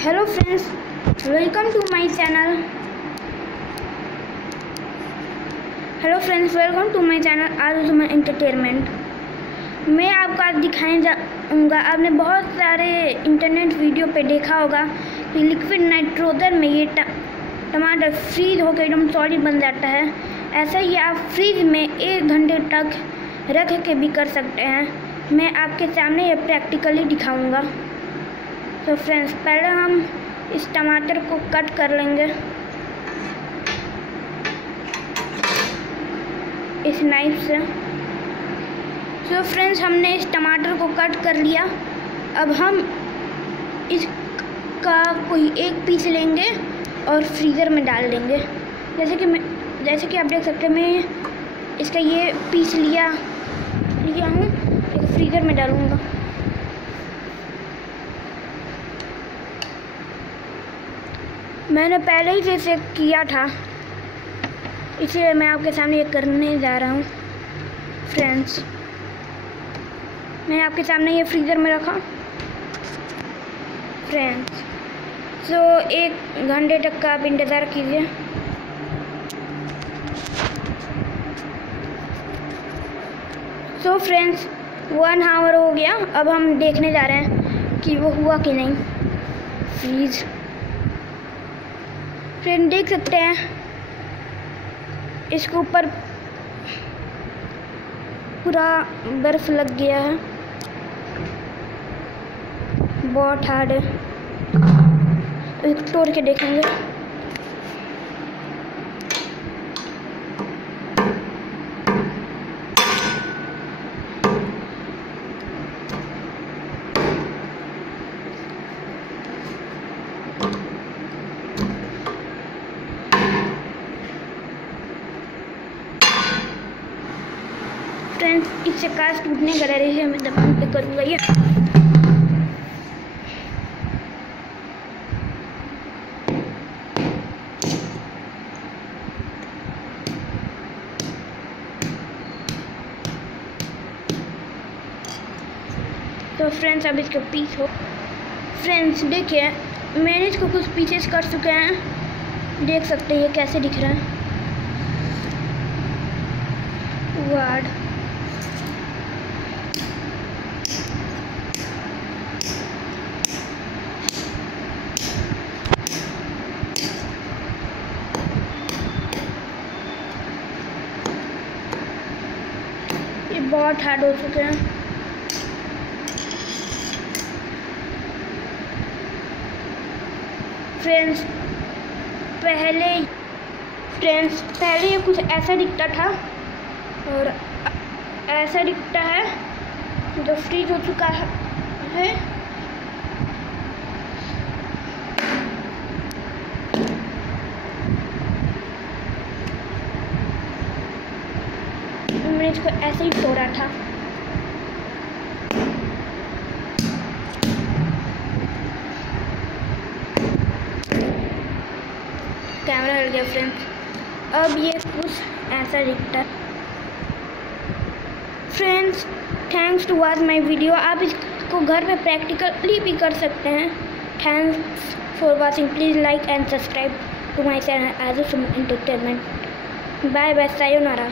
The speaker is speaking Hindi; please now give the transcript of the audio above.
Hello friends, welcome to my channel. Ajuma entertainment. मैं आपको आज दिखाने जाऊँगा। आपने बहुत सारे इंटरनेट वीडियो पे देखा होगा कि लिक्विड नाइट्रोजन में ये टमाटर फ्रीज होकर एकदम सॉलिड बन जाता है। ऐसा ही आप फ्रीज में 1 घंटे तक रख के भी कर सकते हैं। मैं आपके सामने ये प्रैक्टिकली दिखाऊंगा। तो फ्रेंड्स, पहले हम इस टमाटर को कट कर लेंगे इस नाइफ से। तो फ्रेंड्स, हमने इस टमाटर को कट कर लिया। अब हम इसका कोई एक पीस लेंगे और फ्रीज़र में डाल देंगे। जैसे कि आप देख सकते हैं, मैं इसका ये पीस लिया हूँ, एक फ्रीज़र में डालूँगा। मैंने पहले ही जैसे किया था, इसलिए मैं आपके सामने ये करने जा रहा हूँ। फ्रेंड्स, मैं आपके सामने ये फ्रीज़र में रखा। फ्रेंड्स, तो 1 घंटे तक का आप इंतज़ार कीजिए। तो फ्रेंड्स, 1 आवर हो गया। अब हम देखने जा रहे हैं कि वो हुआ कि नहीं फ्रीज। फ्रेंड, देख सकते हैं इसके ऊपर पूरा बर्फ लग गया है, बहुत हार्ड है। तोड़ के देखेंगे। फ्रेंड्स, इससे कांच टूटने का डर है। मैं दबान पे करूँगा ये। तो फ्रेंड्स, अब इसके पीस हो। फ्रेंड्स, देखिए, मैंने इसको कुछ पीसेस कर चुके हैं। देख सकते हैं ये कैसे दिख रहा है। वाड ये बहुत हार्ड हो चुके हैं। फ्रेंड्स, पहले ये कुछ ऐसा दिखता था और ऐसा दिखता है जो फ्रीज हो चुका है। मैंने इसको ऐसे ही तोड़ा था। कैमरा हट गया फ्रेंड्स। अब ये कुछ ऐसा दिखता है। Friends, thanks to watch my video. आप इसको घर में प्रैक्टिकली भी कर सकते हैं। Thanks for watching. Please like and subscribe to my channel Ajuma entertainment. Bye bye, sayonara.